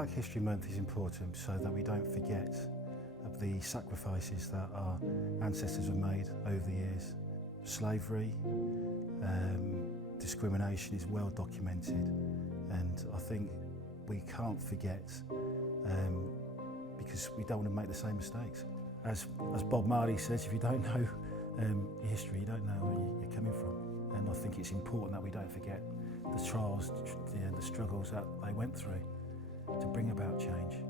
Black History Month is important so that we don't forget of the sacrifices that our ancestors have made over the years. Slavery, discrimination is well documented, and I think we can't forget because we don't want to make the same mistakes. As Bob Marley says, if you don't know your history, you don't know where you're coming from. And I think it's important that we don't forget the trials, the struggles that they went through to bring about change.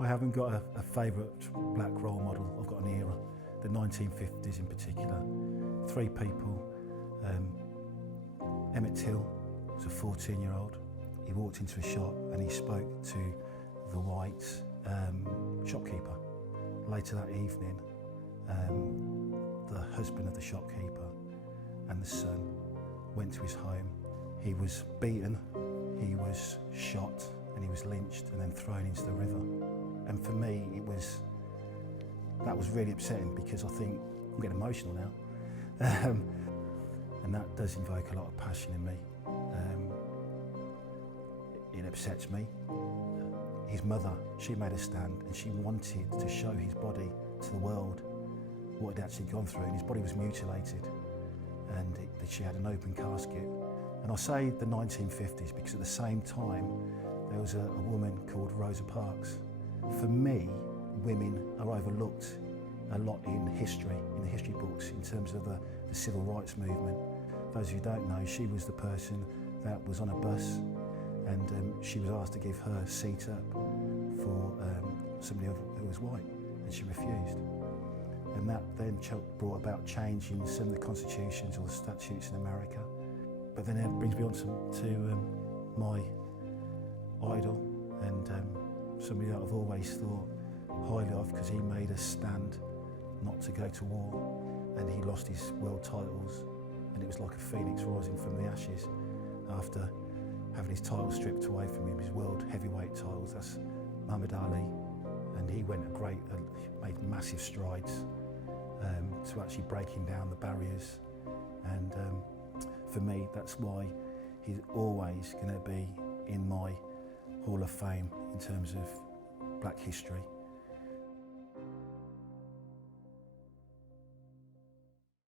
I haven't got a favourite black role model. I've got an era, the 1950s in particular. Three people. Emmett Till was a 14-year-old. He walked into a shop and he spoke to the white shopkeeper. Later that evening, the husband of the shopkeeper and the son went to his home. He was beaten, he was shot, and he was lynched and then thrown into the river. And for me, that was really upsetting, because I think I'm getting emotional now. And that does invoke a lot of passion in me. It upsets me. His mother, she made a stand and she wanted to show his body to the world, what he'd actually gone through, and his body was mutilated, and she had an open casket. And I say the 1950s because at the same time there was a woman called Rosa Parks. For me, women are overlooked a lot in history, in the history books, in terms of the civil rights movement. Those who don't know, she was the person that was on a bus and she was asked to give her seat up for somebody who was white, and she refused. And that then brought about change in some of the constitutions or the statutes in America. But then it brings me on to my idol, and somebody that I've always thought highly of, because he made a stand not to go to war, and he lost his world titles, and it was like a phoenix rising from the ashes after having his title stripped away from him, his world heavyweight titles. That's Muhammad Ali, and he went made massive strides to actually breaking down the barriers, and for me, that's why he's always going to be in my Hall of Fame in terms of black history.